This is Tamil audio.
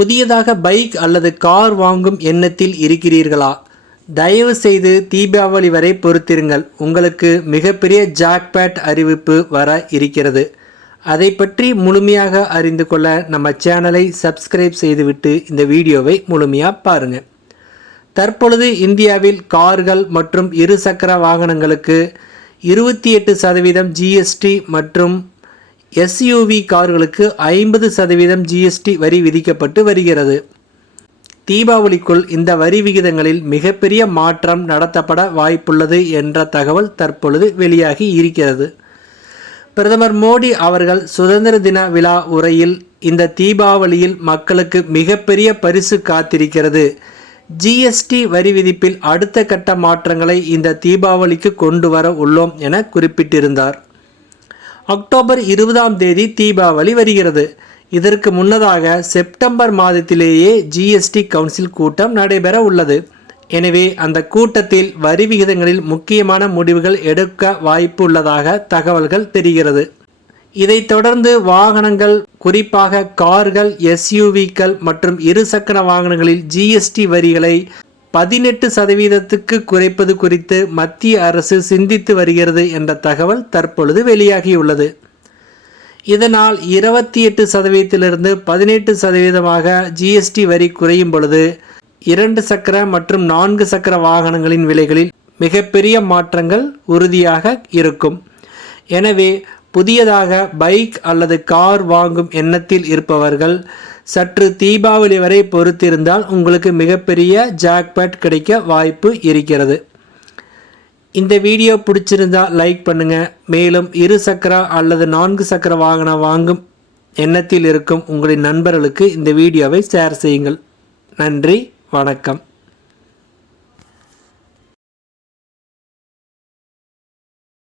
புதியதாக பைக் அல்லது கார் வாங்கும் எண்ணத்தில் இருக்கிறீர்களா? தயவு செய்து தீபாவளி வரை பொறுத்திருங்கள். உங்களுக்கு மிகப்பெரிய ஜாக்பேட் அறிவிப்பு வர இருக்கிறது. அதை பற்றி முழுமையாக அறிந்து கொள்ள நம்ம சேனலை சப்ஸ்கிரைப் செய்துவிட்டு இந்த வீடியோவை முழுமையாக பாருங்கள் தற்பொழுது இந்தியாவில் கார்கள் மற்றும் இருசக்கர வாகனங்களுக்கு இருபத்தி எட்டு சதவீதம் ஜிஎஸ்டி மற்றும் எஸ்யூவி கார்களுக்கு ஐம்பது சதவீதம் ஜிஎஸ்டி வரி விதிக்கப்பட்டு வருகிறது. தீபாவளிக்குள் இந்த வரி விகிதங்களில் மிகப்பெரிய மாற்றம் நடத்தப்பட வாய்ப்புள்ளது என்ற தகவல் தற்பொழுது வெளியாகி இருக்கிறது. பிரதமர் மோடி அவர்கள் சுதந்திர தின விழா உரையில் இந்த தீபாவளியில் மக்களுக்கு மிகப்பெரிய பரிசு காத்திருக்கிறது. ஜிஎஸ்டி வரி விதிப்பில் அடுத்த கட்ட மாற்றங்களை இந்த தீபாவளிக்கு கொண்டு வர உள்ளோம் என குறிப்பிட்டிருந்தார். அக்டோபர் இருபதாம் தேதி தீபாவளி வருகிறது. இதற்கு முன்னதாக செப்டம்பர் மாதத்திலேயே ஜிஎஸ்டி கவுன்சில் கூட்டம் நடைபெற உள்ளது. எனவே அந்த கூட்டத்தில் வரி விகிதங்களில் முக்கியமான முடிவுகள் எடுக்க வாய்ப்பு உள்ளதாக தகவல்கள் தெரிகிறது. இதைத் தொடர்ந்து வாகனங்கள் குறிப்பாக கார்கள் எஸ்யூவிக்கள் மற்றும் இருசக்கர வாகனங்களில் ஜிஎஸ்டி வரிகளை பதினெட்டு சதவீதத்துக்கு குறைப்பது குறித்து மத்திய அரசு சிந்தித்து வருகிறது என்ற தகவல் தற்பொழுது வெளியாகியுள்ளது. இதனால் இருபத்தி எட்டு சதவீதத்திலிருந்து பதினெட்டு சதவீதமாக ஜிஎஸ்டி வரி குறையும் பொழுது இரண்டு சக்கர மற்றும் நான்கு சக்கர வாகனங்களின் விலைகளில் மிகப்பெரிய மாற்றங்கள் உறுதியாக இருக்கும். எனவே புதியதாக பைக் அல்லது கார் வாங்கும் எண்ணத்தில் இருப்பவர்கள் சற்று தீபாவளி வரை பொறுத்திருந்தால் உங்களுக்கு மிகப்பெரிய ஜாக்பேட் கிடைக்க வாய்ப்பு இருக்கிறது. இந்த வீடியோ பிடிச்சிருந்தா லைக் பண்ணுங்கள் மேலும் இரு சக்கர அல்லது நான்கு சக்கர வாகனம் வாங்கும் எண்ணத்தில் இருக்கும் உங்களின் நண்பர்களுக்கு இந்த வீடியோவை ஷேர் செய்யுங்கள். நன்றி வணக்கம்.